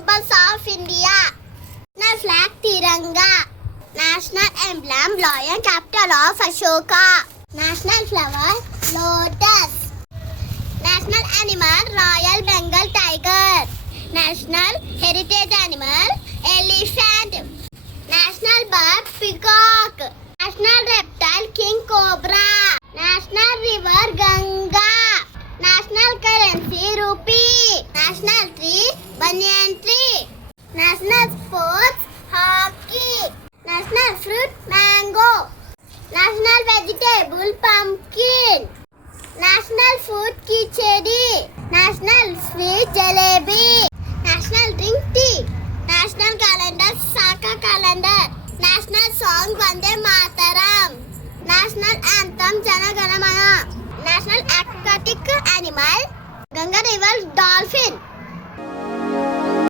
symbols of India. National flag Tiranga. National emblem lion, capital of Ashoka. National flower lotus. National animal Royal Bengal tiger. National heritage animal elephant. National bird peacock. National reptile king cobra. National river Ganga. National currency rupee. National tree banyan.